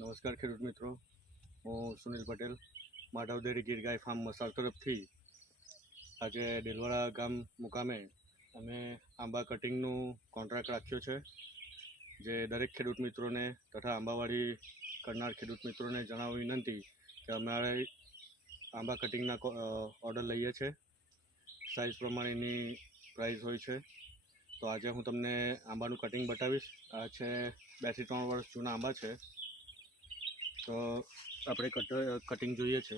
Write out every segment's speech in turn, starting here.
નમસ્કાર ખેડૂત મિત્રો. હું સુનિલ પટેલ માધવદેરી ગીર ગાય ફાર્મ મસાલ તરફથી આજે ડેલવાડા ગામ મુકામે અમે આંબા કટિંગનું કોન્ટ્રાક્ટ રાખ્યો છે, જે દરેક ખેડૂત મિત્રોને તથા આંબાવાડી કરનાર ખેડૂત મિત્રોને જણાવવી વિનંતી કે અમારે આંબા કટિંગના ઓર્ડર લઈએ છીએ સાઇઝ પ્રમાણેની પ્રાઇસ હોય છે. તો આજે હું તમને આંબાનું કટિંગ બતાવીશ. આ છે બેથી ત્રણ વર્ષ જૂના આંબા છે. તો આપણે કટ કટિંગ જોઈએ છે.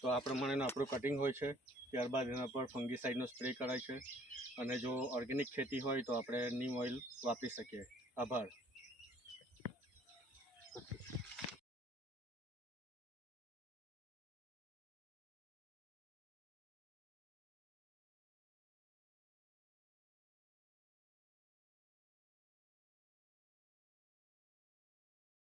તો આ પ્રમાણેનું આપણું કટિંગ હોય છે. ત્યારબાદ એના પર ફંગીસાઇડનો સ્પ્રે કરાય છે. અને જો ઓર્ગેનિક ખેતી હોય તો આપણે નીમ ઓઇલ વાપરી શકીએ. આભાર.